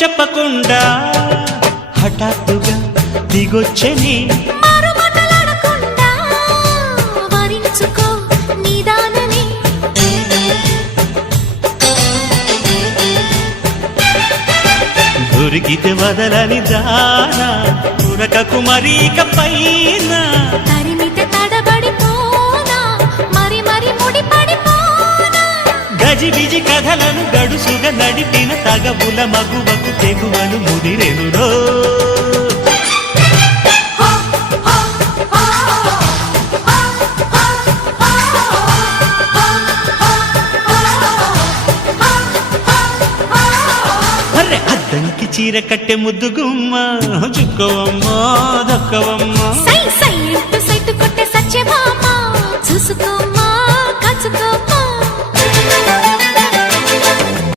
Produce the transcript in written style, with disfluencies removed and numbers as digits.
చెప్పకుండా హఠాత్తుగా దిగొచ్చని దొరికితే వదలని దానా ఉరకకు మరీక పైన తరిమితే తడబడిపోనా మరి మరి ముడిపడిపోనా గజిబిజి కథలను గడుసుగా నడిపిన తగవుల మగువకు తెగువను ముదిరెనురో అద్దంకి చీర కట్టె ముద్దు గుమ్మ చుక్కవమ్మ దక్కవమ్మ సై సై సైటు కొట్టే సత్యభామ చూసుకోమ్మ